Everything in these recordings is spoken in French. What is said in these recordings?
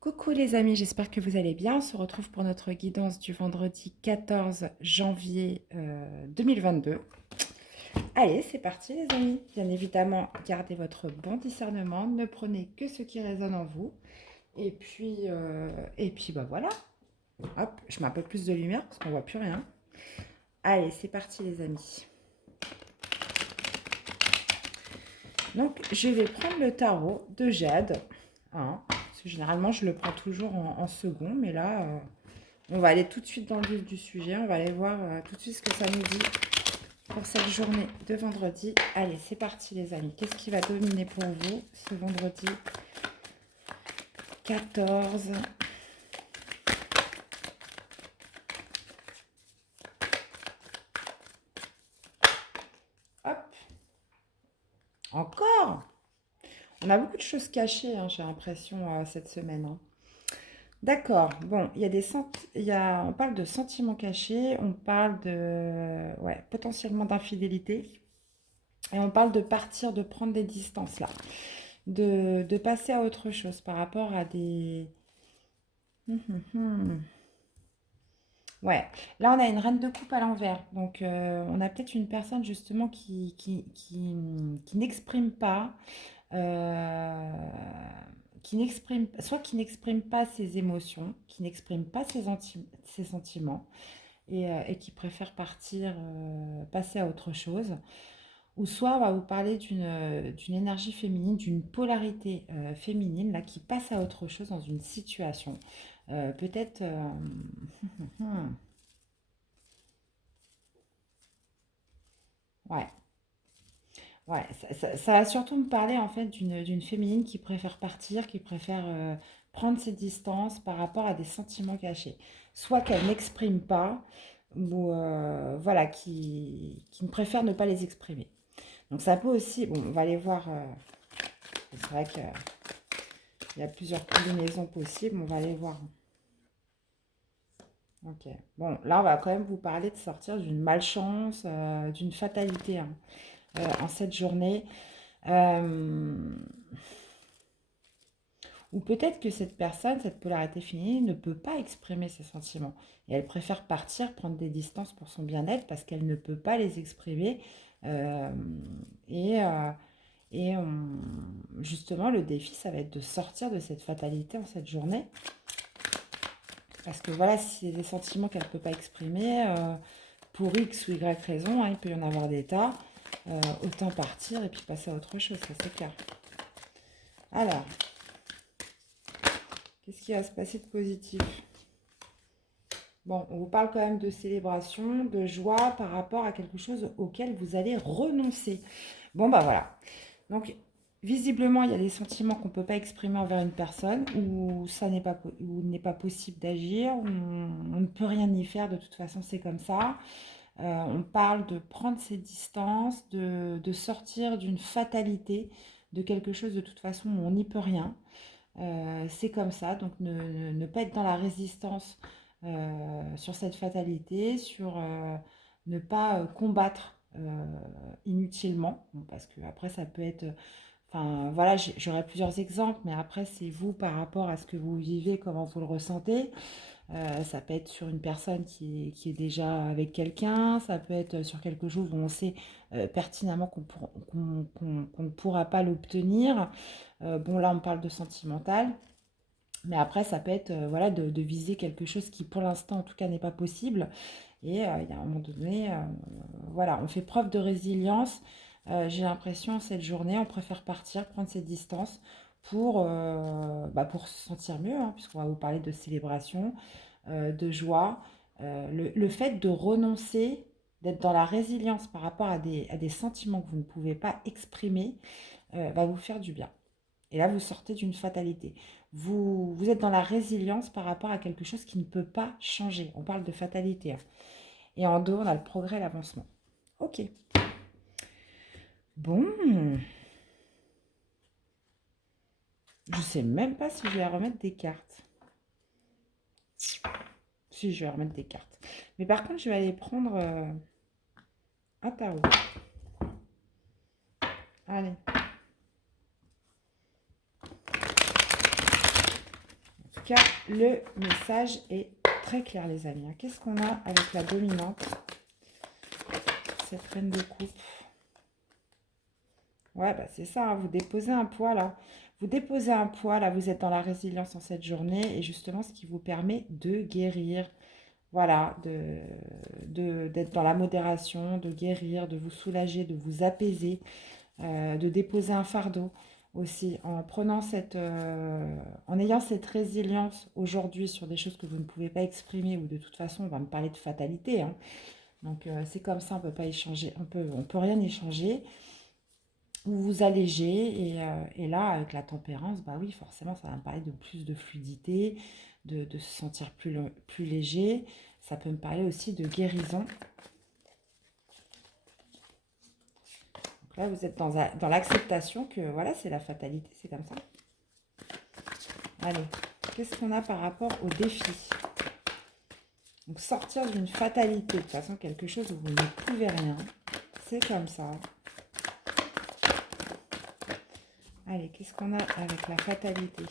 Coucou les amis, j'espère que vous allez bien. On se retrouve pour notre guidance du vendredi 14 janvier 2022. Allez, c'est parti les amis. Bien évidemment, gardez votre bon discernement, ne prenez que ce qui résonne en vous. Et puis bah voilà. Hop, je mets un peu plus de lumière parce qu'on voit plus rien. Allez, c'est parti les amis. Donc, je vais prendre le tarot de Jade. Hein, parce que généralement, je le prends toujours en second, mais là, on va aller tout de suite dans le vif du sujet. On va aller voir tout de suite ce que ça nous dit pour cette journée de vendredi. Allez, c'est parti les amis. Qu'est-ce qui va dominer pour vous ce vendredi 14? Hop, encore. On a beaucoup de choses cachées, hein, j'ai l'impression, cette semaine. Hein. D'accord. Bon, on parle de sentiments cachés, on parle de, ouais, potentiellement d'infidélité, et on parle de partir, de prendre des distances là, de passer à autre chose par rapport à des. Mhm. Ouais, là on a une reine de coupe à l'envers, donc on a peut-être une personne justement qui n'exprime pas, euh, soit qui n'exprime pas ses émotions, qui n'exprime pas ses sentiments, et qui préfère partir, passer à autre chose. Ou soit on va vous parler d'une énergie féminine, d'une polarité féminine là, qui passe à autre chose dans une situation. Peut-être. Ouais, ouais, ça va surtout me parler en fait d'une féminine qui préfère partir, qui préfère prendre ses distances par rapport à des sentiments cachés. Soit qu'elle n'exprime pas, ou voilà, qui ne préfère ne pas les exprimer. Donc ça peut aussi, bon, on va aller voir, c'est vrai qu'il y a plusieurs combinaisons possibles, on va aller voir. Ok, bon, là on va quand même vous parler de sortir d'une malchance, d'une fatalité hein, en cette journée. Euh, Ou peut-être que cette personne, cette polarité féminine, ne peut pas exprimer ses sentiments. Et elle préfère partir, prendre des distances pour son bien-être parce qu'elle ne peut pas les exprimer. Euh, et euh, justement, le défi, ça va être de sortir de cette fatalité en cette journée. Parce que voilà, si c'est des sentiments qu'elle ne peut pas exprimer, pour X ou Y raison, hein, il peut y en avoir des tas, autant partir et puis passer à autre chose, ça c'est clair. Alors, qu'est-ce qui va se passer de positif? Bon, on vous parle quand même de célébration, de joie par rapport à quelque chose auquel vous allez renoncer. Bon, bah voilà. Donc, visiblement, il y a des sentiments qu'on ne peut pas exprimer envers une personne, où ça n'est pas, où il n'est pas possible d'agir, où on ne peut rien y faire, de toute façon, c'est comme ça. On parle de prendre ses distances, de sortir d'une fatalité, de quelque chose de toute façon où on n'y peut rien. C'est comme ça, donc ne pas être dans la résistance sur cette fatalité, sur ne pas combattre inutilement, bon, parce que après ça peut être, enfin voilà, j'aurais plusieurs exemples, mais après c'est vous par rapport à ce que vous vivez, comment vous le ressentez. Ça peut être sur une personne qui est déjà avec quelqu'un, ça peut être sur quelque chose où on sait pertinemment qu'on ne pourra pas l'obtenir. Bon, là, on parle de sentimental, mais après, ça peut être voilà, de viser quelque chose qui, pour l'instant, en tout cas, n'est pas possible. Et il y a un moment donné, voilà, on fait preuve de résilience. J'ai l'impression, cette journée, on préfère partir, prendre ses distances pour se sentir mieux, hein, puisqu'on va vous parler de célébration, de joie. Le fait de renoncer, d'être dans la résilience par rapport à des sentiments que vous ne pouvez pas exprimer, va vous faire du bien. Et là, vous sortez d'une fatalité. Vous êtes dans la résilience par rapport à quelque chose qui ne peut pas changer. On parle de fatalité. Hein. Et en dos, on a le progrès et l'avancement. Ok. Bon. Je sais même pas si je vais remettre des cartes. Si je vais remettre des cartes. Mais par contre, je vais aller prendre un tarot. Allez. cas, le message est très clair, les amis. Qu'est-ce qu'on a avec la dominante? Cette reine de coupe. Ouais, bah c'est ça, hein, vous déposez un poids là. Vous déposez un poids là, vous êtes dans la résilience en cette journée et justement ce qui vous permet de guérir. Voilà, d'être dans la modération, de guérir, de vous soulager, de vous apaiser, de déposer un fardeau aussi en prenant en ayant cette résilience aujourd'hui sur des choses que vous ne pouvez pas exprimer ou de toute façon on va me parler de fatalité, hein. Donc c'est comme ça, on peut pas échanger, on peut rien échanger. Vous vous allégez et là avec la tempérance, bah oui forcément ça va me parler de plus de fluidité, de se sentir plus léger. Ça peut me parler aussi de guérison. Donc là vous êtes dans l'acceptation que voilà c'est la fatalité, c'est comme ça. Allez, qu'est-ce qu'on a par rapport au défi? Donc sortir d'une fatalité, de toute façon quelque chose où vous ne pouvez rien, c'est comme ça. Allez, qu'est-ce qu'on a avec la fatalité?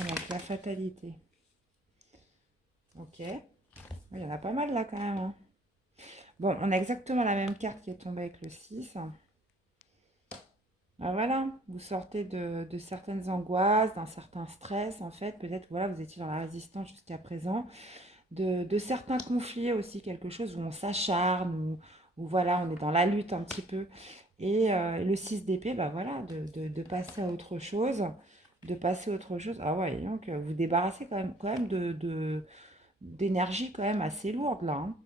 Avec la fatalité. Ok. Il y en a pas mal là quand même, hein. Bon, on a exactement la même carte qui est tombée avec le 6. Ah, voilà, vous sortez de certaines angoisses, d'un certain stress en fait. Peut-être voilà, vous étiez dans la résistance jusqu'à présent. De certains conflits aussi, quelque chose où on s'acharne, où voilà, on est dans la lutte un petit peu. Et le 6 d'épée, bah voilà, de passer à autre chose. De passer à autre chose. Ah ouais, donc vous débarrassez quand même d'énergie quand même assez lourde là, hein.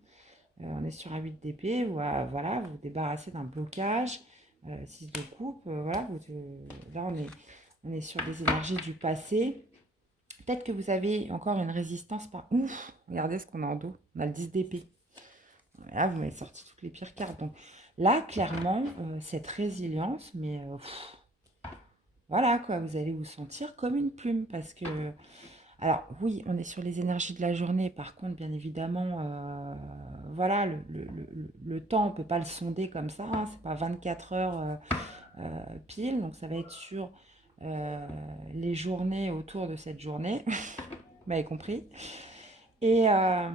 On est sur un 8 d'épée, voilà, vous vous débarrassez d'un blocage. 6 de coupe, voilà, là on est sur des énergies du passé. Peut-être que vous avez encore une résistance par... Ouf, regardez ce qu'on a en dos. On a le 10 d'épée. Là, vous m'avez sorti toutes les pires cartes. Donc là, clairement, cette résilience, mais voilà, quoi, vous allez vous sentir comme une plume. Parce que, alors oui, on est sur les énergies de la journée. Par contre, bien évidemment, voilà, le temps, on ne peut pas le sonder comme ça, hein, c'est pas 24 heures pile. Donc ça va être sur les journées autour de cette journée. Vous m'avez compris. Et, euh,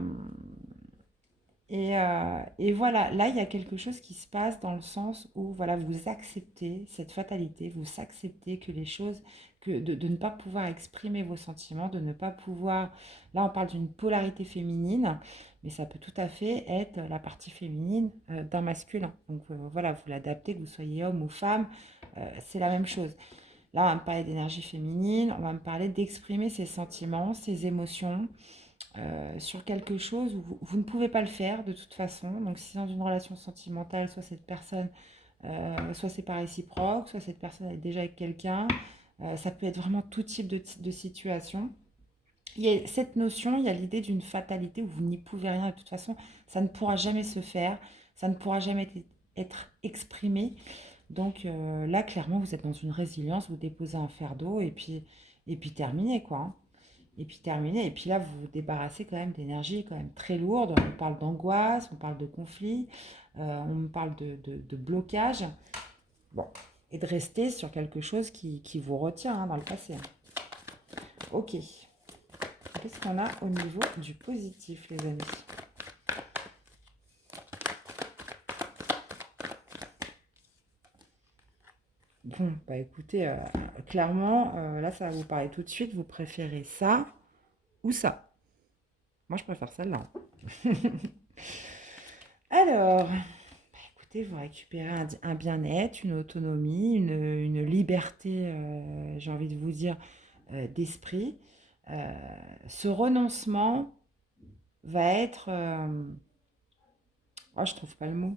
et voilà, là, il y a quelque chose qui se passe dans le sens où voilà, vous acceptez cette fatalité, vous acceptez que les choses, de ne pas pouvoir exprimer vos sentiments, de ne pas pouvoir... Là, on parle d'une polarité féminine, mais ça peut tout à fait être la partie féminine d'un masculin. Donc voilà, vous l'adaptez, que vous soyez homme ou femme, c'est la même chose. Là, on va me parler d'énergie féminine, on va me parler d'exprimer ses sentiments, ses émotions, sur quelque chose où vous ne pouvez pas le faire de toute façon. Donc si dans une relation sentimentale, soit cette personne, soit c'est pas réciproque, soit cette personne est déjà avec quelqu'un, ça peut être vraiment tout type de situation. Il y a cette notion, il y a l'idée d'une fatalité où vous n'y pouvez rien. De toute façon, ça ne pourra jamais se faire, ça ne pourra jamais être exprimé. Donc là, clairement, vous êtes dans une résilience, vous déposez un fardeau et puis terminé, quoi, hein. Et puis terminé. Et puis là, vous vous débarrassez quand même d'énergie quand même très lourde. On parle d'angoisse, on parle de conflit, on parle de blocage. Bon, et de rester sur quelque chose qui vous retient, hein, dans le passé, hein. Ok. Qu'est-ce qu'on a au niveau du positif, les amis? Bon, bah écoutez, clairement, là, ça va vous parler tout de suite. Vous préférez ça ou ça? Moi, je préfère celle-là. Alors, écoutez, vous récupérez un bien-être, une autonomie, une liberté, j'ai envie de vous dire, d'esprit. Euh, Ce renoncement va être... oh, je trouve pas le mot.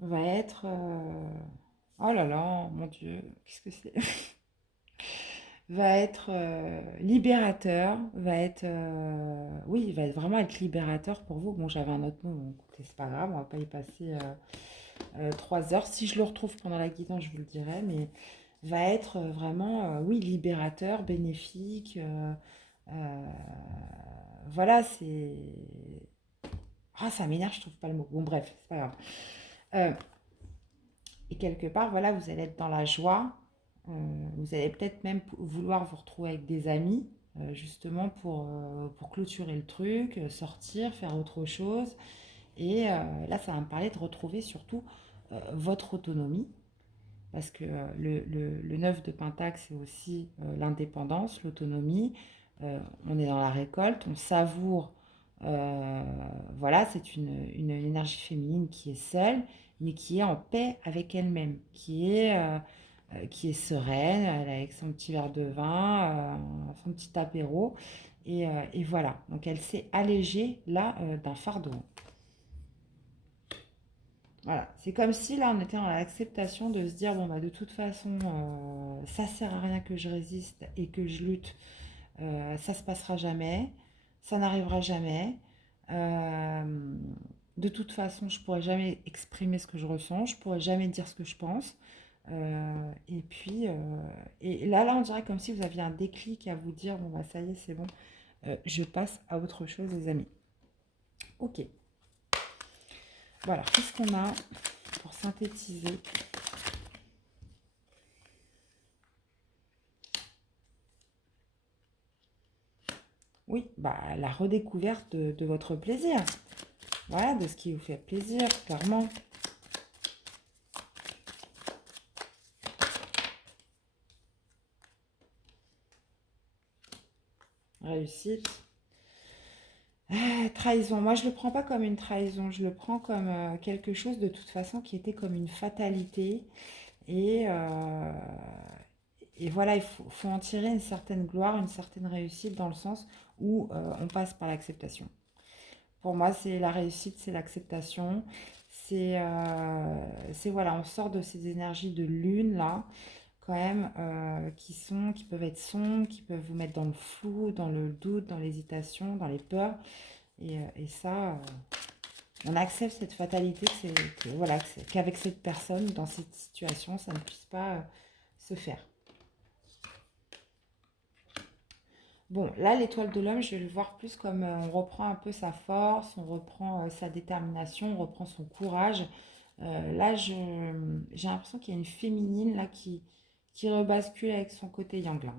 Va être... oh là là, mon Dieu, qu'est-ce que c'est? Va être libérateur, va être... oui, il va vraiment être libérateur pour vous. Bon, j'avais un autre mot, bon, écoutez, c'est pas grave, on va pas y passer 3 heures. Si je le retrouve pendant la guidance, je vous le dirai, mais va être vraiment, oui, libérateur, bénéfique. Euh, voilà, c'est... Ah, ça m'énerve, je trouve pas le mot. Bon, bref, c'est pas grave. Euh, et quelque part, voilà, vous allez être dans la joie. Vous allez peut-être même vouloir vous retrouver avec des amis, justement pour clôturer le truc, sortir, faire autre chose. Et là, ça va me parler de retrouver surtout votre autonomie. Parce que le 9 de Pentacle, c'est aussi l'indépendance, l'autonomie. On est dans la récolte, on savoure. euh, voilà, c'est une énergie féminine qui est seule, mais qui est en paix avec elle-même, qui est sereine, elle est avec son petit verre de vin, son petit apéro. Et voilà, donc elle s'est allégée là d'un fardeau. Voilà, c'est comme si là on était dans l'acceptation de se dire bon bah de toute façon ça sert à rien que je résiste et que je lutte, ça se passera jamais, ça n'arrivera jamais. Euh, de toute façon je pourrai jamais exprimer ce que je ressens, je pourrai jamais dire ce que je pense. Et puis et là on dirait comme si vous aviez un déclic à vous dire bon bah ça y est c'est bon, je passe à autre chose les amis. Ok, voilà, qu'est-ce qu'on a pour synthétiser? Oui, bah, la redécouverte de votre plaisir. Voilà, de ce qui vous fait plaisir, clairement. Réussite. Trahison. Moi, je ne le prends pas comme une trahison. Je le prends comme quelque chose de toute façon qui était comme une fatalité. Et, euh, et voilà, il faut en tirer une certaine gloire, une certaine réussite dans le sens où on passe par l'acceptation. Pour moi, c'est la réussite, c'est l'acceptation. Voilà, on sort de ces énergies de lune là, quand même, qui peuvent être sombres, qui peuvent vous mettre dans le flou, dans le doute, dans l'hésitation, dans les peurs. Et ça, on accepte cette fatalité voilà, qu'avec cette personne, dans cette situation, ça ne puisse pas se faire. Bon, là, l'étoile de l'homme, je vais le voir plus comme on reprend un peu sa force, on reprend sa détermination, on reprend son courage. Là, j'ai l'impression qu'il y a une féminine là qui rebascule avec son côté yang là.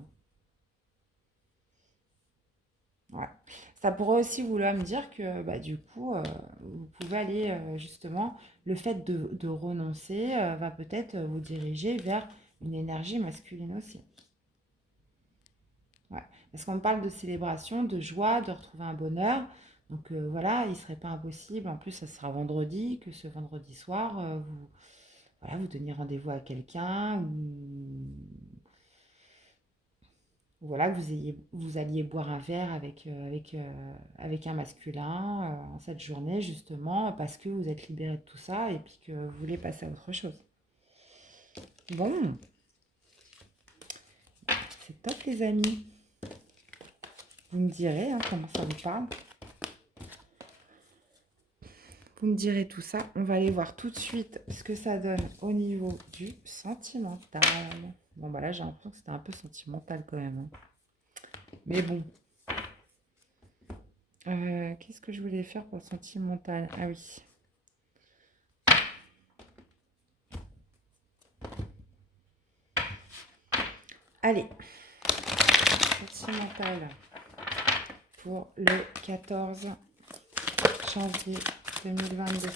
Ouais. Ça pourrait aussi vouloir me dire que bah, du coup, vous pouvez aller justement, le fait de renoncer va peut-être vous diriger vers une énergie masculine aussi. Ouais. Parce qu'on parle de célébration, de joie, de retrouver un bonheur. Donc voilà, il ne serait pas impossible, en plus ça sera vendredi, que ce vendredi soir, voilà, vous donniez rendez-vous à quelqu'un, ou voilà, que vous alliez boire un verre avec un masculin en cette journée, justement, parce que vous êtes libéré de tout ça et puis que vous voulez passer à autre chose. Bon, c'est top les amis. Vous me direz hein, comment ça vous parle. Vous me direz tout ça. On va aller voir tout de suite ce que ça donne au niveau du sentimental. Bon, bah là, j'ai l'impression que c'était un peu sentimental quand même, hein. Mais bon. Qu'est-ce que je voulais faire pour le sentimental? Ah oui. Allez. Sentimental pour le 14 janvier 2022.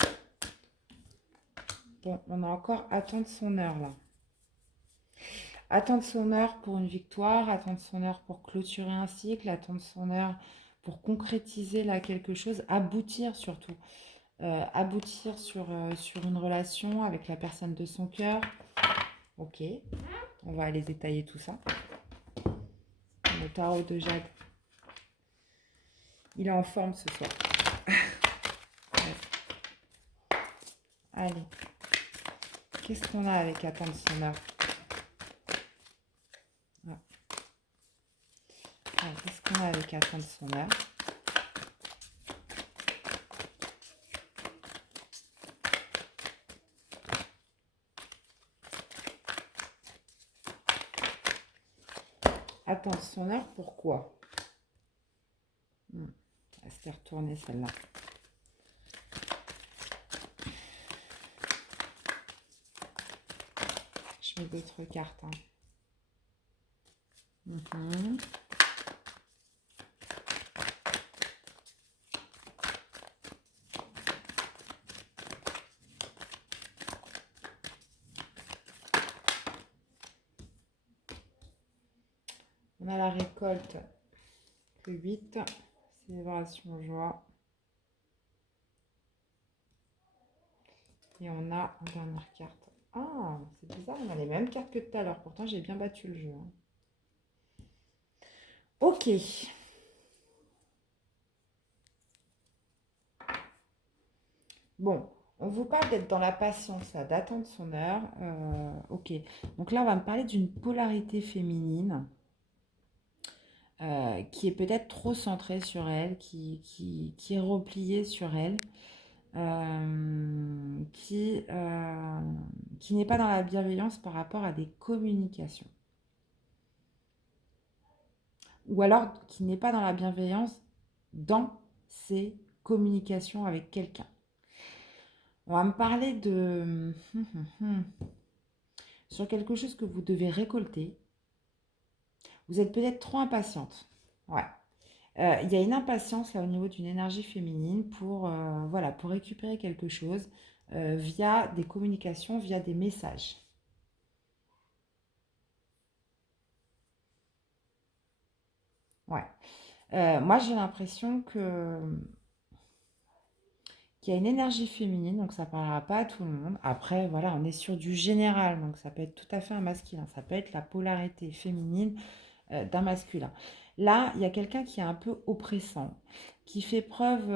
Bon, on a encore attendre son heure là. Attendre son heure pour une victoire, attendre son heure pour clôturer un cycle, attendre son heure pour concrétiser là quelque chose, aboutir surtout. Aboutir sur une relation avec la personne de son cœur. Ok, on va aller détailler tout ça. Le tarot de Jade. Il est en forme ce soir. Allez, qu'est-ce qu'on a avec attendre son heure? Qu'est-ce qu'on a avec attendre son heure? Attendre son heure, pourquoi? Elle s'est retournée celle-là. J'ai d'autres cartes. Hein. Mhm. On a la récolte, le 8, célébration, joie. Et on a une dernière carte. Ah, c'est bizarre, on a les mêmes cartes que tout à l'heure. Pourtant, j'ai bien battu le jeu. Hein. Ok. Bon, on vous parle d'être dans la patience, là, d'attendre son heure. Ok. Donc là, on va me parler d'une polarité féminine qui est peut-être trop centrée sur elle, qui est repliée sur elle, qui n'est pas dans la bienveillance par rapport à des communications. Ou alors qui n'est pas dans la bienveillance dans ses communications avec quelqu'un. On va me parler de sur quelque chose que vous devez récolter. Vous êtes peut-être trop impatiente. Ouais. Il y a une impatience là au niveau d'une énergie féminine voilà, pour récupérer quelque chose via des communications, via des messages. Ouais. Moi, j'ai l'impression qu'il y a une énergie féminine, donc ça ne parlera pas à tout le monde. Après, voilà, on est sur du général, donc ça peut être tout à fait un masculin. Ça peut être la polarité féminine d'un masculin. Là, il y a quelqu'un qui est un peu oppressant, qui fait preuve,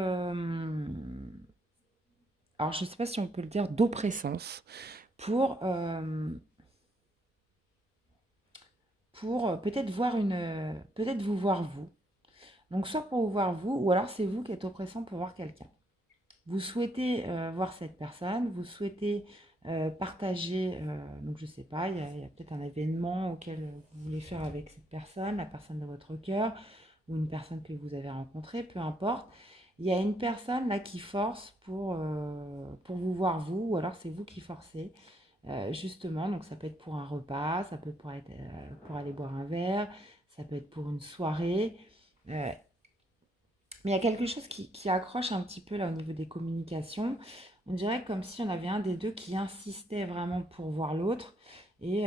alors je ne sais pas si on peut le dire, d'oppressance pour peut-être vous voir vous. Donc soit pour vous voir vous, ou alors c'est vous qui êtes oppressant pour voir quelqu'un. Vous souhaitez voir cette personne, vous souhaitez partager, donc je ne sais pas, il y a peut-être un événement auquel vous voulez faire avec cette personne, la personne de votre cœur, ou une personne que vous avez rencontrée, peu importe. Il y a une personne là qui force pour vous voir vous, ou alors c'est vous qui forcez, justement. Donc ça peut être pour un repas, ça peut être pour aller boire un verre, ça peut être pour une soirée. Euh, mais il y a quelque chose qui accroche un petit peu là au niveau des communications. On dirait comme si on avait un des deux qui insistait vraiment pour voir l'autre. Et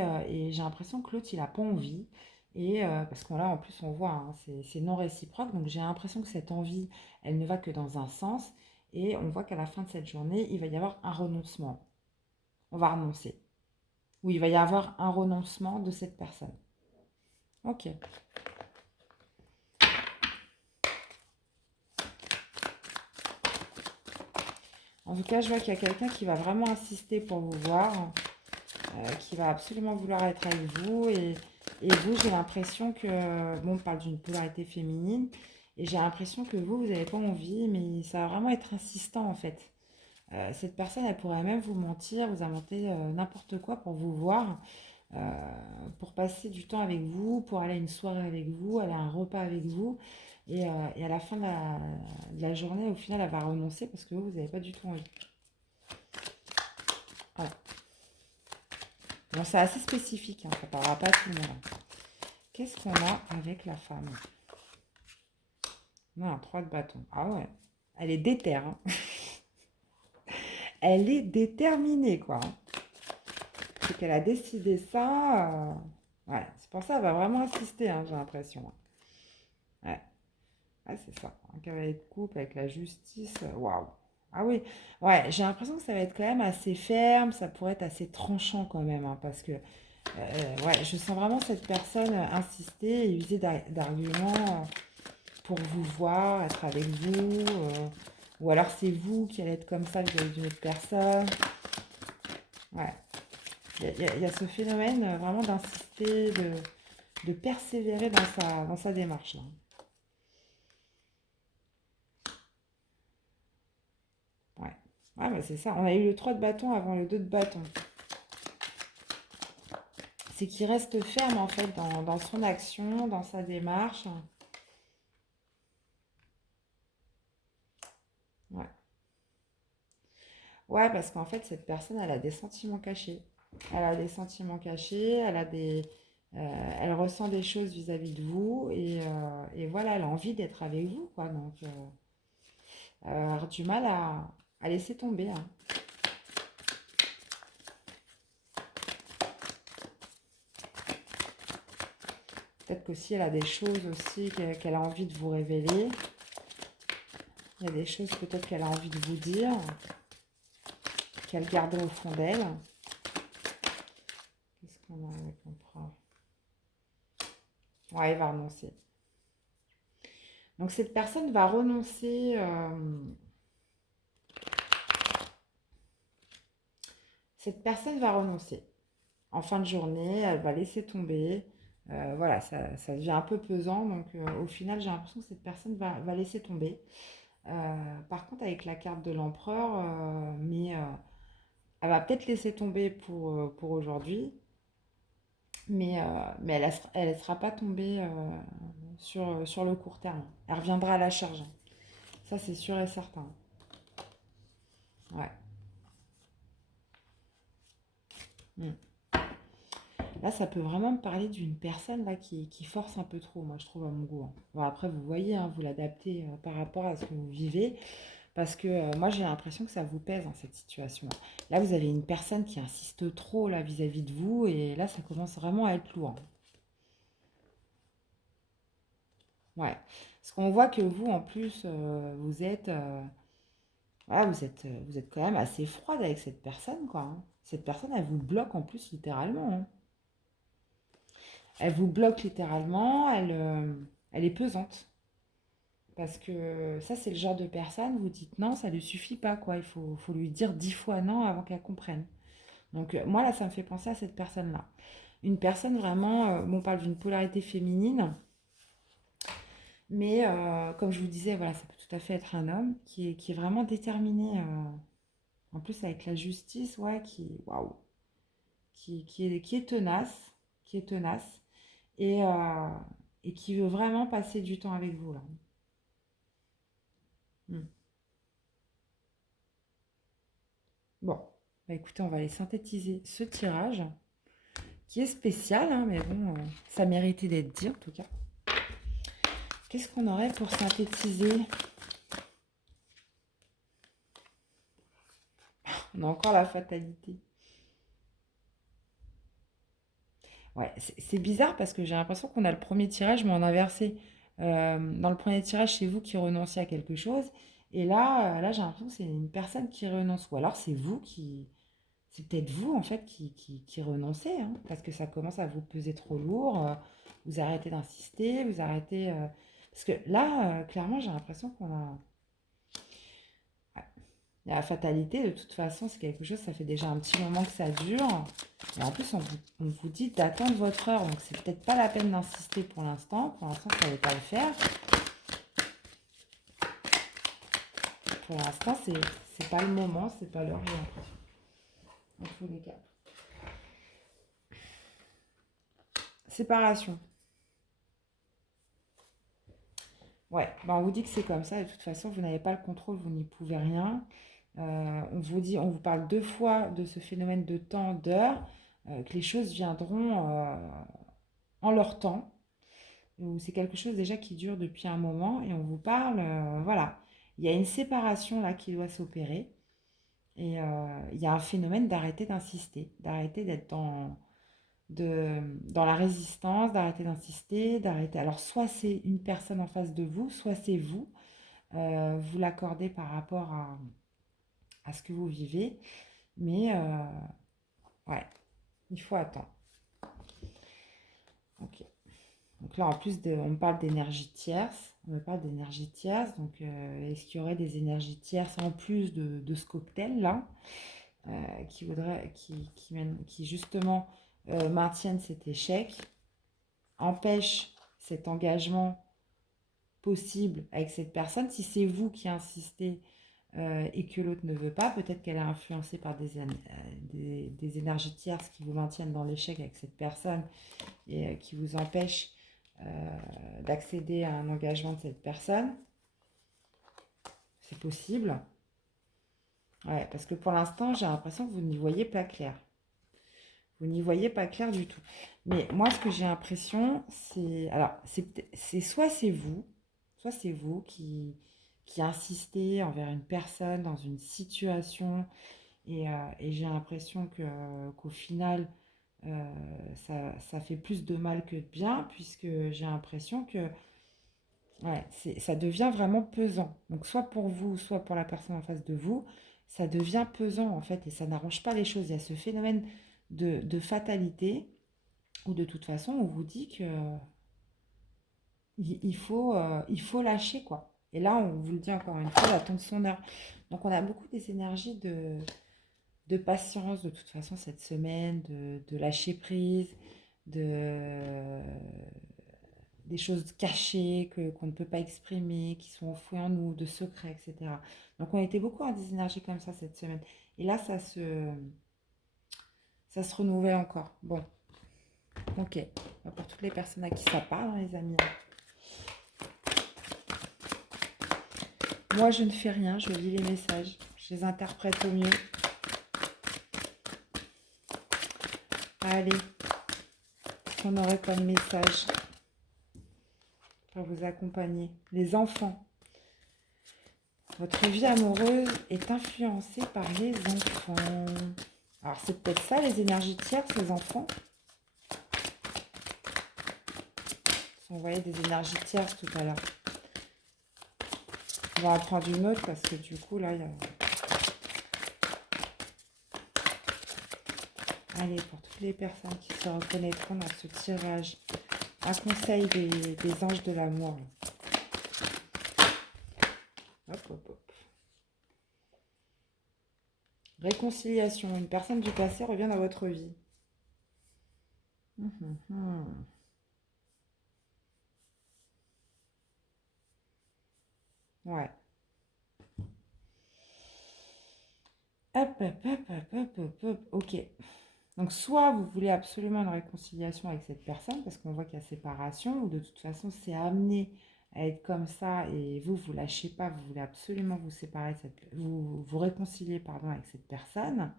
j'ai l'impression que l'autre, il n'a pas envie. Parce que là, en plus, on voit, hein, c'est non réciproque. Donc j'ai l'impression que cette envie, elle ne va que dans un sens. Et on voit qu'à la fin de cette journée, il va y avoir un renoncement. On va renoncer. Ou il va y avoir un renoncement de cette personne. Ok. En tout cas, je vois qu'il y a quelqu'un qui va vraiment insister pour vous voir. Qui va absolument vouloir être avec vous. Et vous, j'ai l'impression que, bon, on parle d'une polarité féminine, et j'ai l'impression que vous n'avez pas envie, mais ça va vraiment être insistant en fait. Cette personne, elle pourrait même vous mentir, vous inventer n'importe quoi pour vous voir, euh, pour passer du temps avec vous, pour aller à une soirée avec vous, aller à un repas avec vous. Et à la fin de la journée, au final, elle va renoncer parce que vous n'avez pas du tout envie. Voilà. Bon, c'est assez spécifique, hein, ça ne parlera pas à tout le monde. Qu'est-ce qu'on a avec la femme? Non, 3 de bâton. Ah ouais, elle est déterre. Hein. Elle est déterminée, quoi. Hein. C'est qu'elle a décidé ça. Ouais, c'est pour ça qu'elle va vraiment insister, hein, j'ai l'impression. Ouais, ouais c'est ça. Un cavalier de coupe avec la justice. Waouh. Ah oui, ouais, j'ai l'impression que ça va être quand même assez ferme, ça pourrait être assez tranchant quand même, hein, parce que ouais, je sens vraiment cette personne insister et user d'arguments pour vous voir, être avec vous, ou alors c'est vous qui allez être comme ça vis-à-vis d'une autre personne. Ouais, il y a ce phénomène vraiment d'insister, de persévérer dans sa démarche. Là. Ouais, ouais bah c'est ça. On a eu le 3 de bâton avant le 2 de bâton. C'est qu'il reste ferme en fait dans son action, dans sa démarche. Ouais. Ouais, parce qu'en fait, cette personne, elle a des sentiments cachés. Elle a des sentiments cachés, elle ressent des choses vis-à-vis de vous et voilà, elle a envie d'être avec vous, quoi. Donc, elle va avoir du mal à laisser tomber, hein. Peut-être qu'aussi elle a des choses aussi qu'elle a envie de vous révéler. Il y a des choses peut-être qu'elle a envie de vous dire, qu'elle garde au fond d'elle. Qu'est-ce qu'on a avec l'empereur? Ouais, il va renoncer. Donc cette personne va renoncer. Cette personne va renoncer. En fin de journée, elle va laisser tomber. Voilà, ça devient un peu pesant. Donc au final, j'ai l'impression que cette personne va laisser tomber. Par contre, avec la carte de l'empereur, elle va peut-être laisser tomber pour aujourd'hui. Mais elle ne sera pas tombée sur le court terme. Elle reviendra à la charge. Ça, c'est sûr et certain. Ouais. Mm. Là, ça peut vraiment me parler d'une personne là, qui force un peu trop, moi, je trouve, à mon goût, hein. Bon, après, vous voyez, hein, vous l'adaptez par rapport à ce que vous vivez. Parce que moi, j'ai l'impression que ça vous pèse dans cette situation. Là, vous avez une personne qui insiste trop là vis-à-vis de vous. Et là, ça commence vraiment à être lourd. Ouais. Parce qu'on voit que vous, en plus, voilà, vous êtes quand même assez froide avec cette personne, quoi, hein. Cette personne, elle vous bloque en plus littéralement, hein. Elle vous bloque littéralement, elle est pesante. Parce que ça, c'est le genre de personne, vous dites non, ça ne lui suffit pas, quoi. Faut lui dire 10 fois non avant qu'elle comprenne. Donc, moi, là, ça me fait penser à cette personne-là. Une personne vraiment, bon, on parle d'une polarité féminine, mais comme je vous disais, voilà, ça peut tout à fait être un homme qui est vraiment déterminé, en plus avec la justice, ouais, waouh, qui est tenace, qui est tenace, et, euh, et qui veut vraiment passer du temps avec vous, là. Hmm. Bon, bah écoutez, on va aller synthétiser ce tirage, qui est spécial, hein, mais bon, ça méritait d'être dit en tout cas. Qu'est-ce qu'on aurait pour synthétiser? On a encore la fatalité. Ouais, c'est bizarre parce que j'ai l'impression qu'on a le premier tirage, mais en inversé. Dans le premier tirage, c'est vous qui renoncez à quelque chose. Et là j'ai l'impression que c'est une personne qui renonce. Ou alors c'est vous qui. C'est peut-être vous, en fait, qui renoncez, hein, parce que ça commence à vous peser trop lourd. Vous arrêtez d'insister, vous arrêtez. Parce que là, clairement, j'ai l'impression qu'on a. Ouais, la fatalité, de toute façon, c'est quelque chose, ça fait déjà un petit moment que ça dure. Et en plus, on vous dit d'attendre votre heure. Donc, c'est peut-être pas la peine d'insister pour l'instant. Pour l'instant, ça ne va pas le faire. Pour l'instant, c'est pas le moment, c'est pas l'heure, j'ai l'impression. En tous les cas. Séparation. Ouais, bah on vous dit que c'est comme ça. De toute façon, vous n'avez pas le contrôle, vous n'y pouvez rien. On vous parle 2 fois de ce phénomène de temps, d'heure, que les choses viendront en leur temps. C'est quelque chose déjà qui dure depuis un moment et on vous parle, voilà, il y a une séparation là qui doit s'opérer et il y a un phénomène d'arrêter d'insister, d'arrêter d'être dans la résistance, d'arrêter d'insister, d'arrêter. Alors soit c'est une personne en face de vous, soit c'est vous, vous l'accordez par rapport à ce que vous vivez, mais ouais, il faut attendre. Ok. Donc là, en plus, on me parle d'énergie tierce. On me parle d'énergie tierce. Donc, est-ce qu'il y aurait des énergies tierces en plus de ce cocktail-là qui justement maintiennent cet échec, empêchent cet engagement possible avec cette personne? Si c'est vous qui insistez et que l'autre ne veut pas, peut-être qu'elle est influencée par des énergies tierces qui vous maintiennent dans l'échec avec cette personne et qui vous empêchent d'accéder à un engagement de cette personne. C'est possible. Ouais, parce que pour l'instant, j'ai l'impression que vous n'y voyez pas clair. Vous n'y voyez pas clair du tout. Mais moi, ce que j'ai l'impression, c'est... Alors, c'est soit c'est vous qui insistez envers une personne dans une situation et j'ai l'impression qu'au final, ça fait plus de mal que de bien, puisque j'ai l'impression que ouais, ça devient vraiment pesant. Donc, soit pour vous, soit pour la personne en face de vous, ça devient pesant, en fait, et ça n'arrange pas les choses. Il y a ce phénomène de fatalité, où de toute façon, on vous dit que il faut lâcher, quoi. Et là, on vous le dit encore une fois, attendre son heure. Donc, on a beaucoup des énergies de patience, de toute façon, cette semaine, de lâcher prise, de, des choses cachées qu'on ne peut pas exprimer, qui sont enfouies en nous, de secrets, etc. Donc on était beaucoup en des énergies comme ça cette semaine. Et là, ça se renouvelle encore. Bon, ok. Pour toutes les personnes à qui ça parle, hein, les amis. Moi, je ne fais rien, je lis les messages, je les interprète au mieux. Allez, qu'on aurait comme message pour vous accompagner. Les enfants. Votre vie amoureuse est influencée par les enfants. Alors, c'est peut-être ça, les énergies tierces, les enfants. On voyait des énergies tierces tout à l'heure. On va en prendre une autre parce que du coup, là, il y a... Allez, pour toutes les personnes qui se reconnaîtront dans ce tirage, un conseil des anges de l'amour. Hop, hop, hop. Réconciliation. Une personne du passé revient dans votre vie. Ouais. Hop, hop, hop, hop, hop, hop, hop. Ok. Donc, soit vous voulez absolument une réconciliation avec cette personne, parce qu'on voit qu'il y a séparation, ou de toute façon, c'est amené à être comme ça, et vous lâchez pas, vous voulez absolument vous séparer, vous réconcilier, pardon, avec cette personne,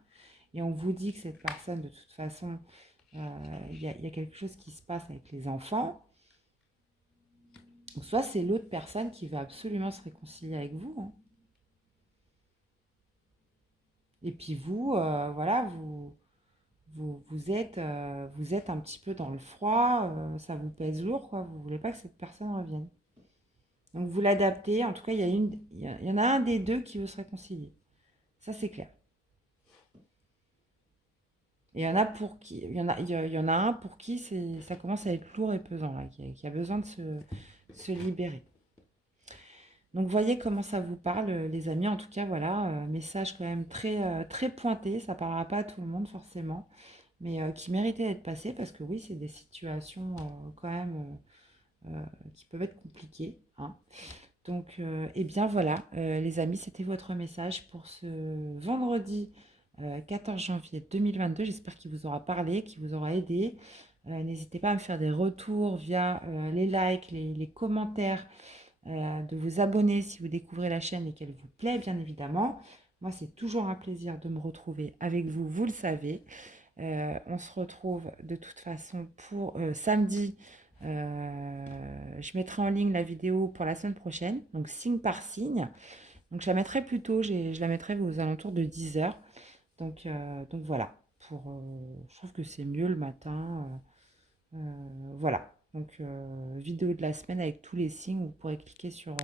et on vous dit que cette personne, de toute façon, il y a quelque chose qui se passe avec les enfants, ou soit c'est l'autre personne qui veut absolument se réconcilier avec vous, hein. Et puis vous, voilà, vous êtes un petit peu dans le froid, ça vous pèse lourd, quoi. Vous voulez pas que cette personne revienne. Donc vous l'adaptez. En tout cas, il y en a un des deux qui veut se réconcilier. Ça, c'est clair. Et il y en a pour qui, il y en a un pour qui ça commence à être lourd et pesant, là, qui a besoin de se libérer. Donc voyez comment ça vous parle, les amis. En tout cas, voilà, message quand même très pointé. Ça parlera pas à tout le monde forcément, mais qui méritait d'être passé parce que oui, c'est des situations quand même qui peuvent être compliquées, hein. Donc, eh bien voilà, les amis, c'était votre message pour ce vendredi 14 janvier 2022. J'espère qu'il vous aura parlé, qu'il vous aura aidé. N'hésitez pas à me faire des retours via les likes, les commentaires, de vous abonner si vous découvrez la chaîne et qu'elle vous plaît, bien évidemment. Moi, c'est toujours un plaisir de me retrouver avec vous, vous le savez. On se retrouve de toute façon pour samedi. Je mettrai en ligne la vidéo pour la semaine prochaine, donc signe par signe. Donc je la mettrai plus tôt, je la mettrai aux alentours de 10h. Donc voilà, je trouve que c'est mieux le matin. Voilà, donc vidéo de la semaine avec tous les signes. Vous pourrez cliquer sur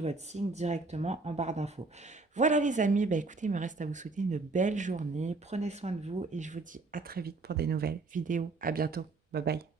votre signe directement en barre d'infos. Voilà les amis, bah écoutez, il me reste à vous souhaiter une belle journée. Prenez soin de vous et je vous dis à très vite pour des nouvelles vidéos. À bientôt. Bye bye.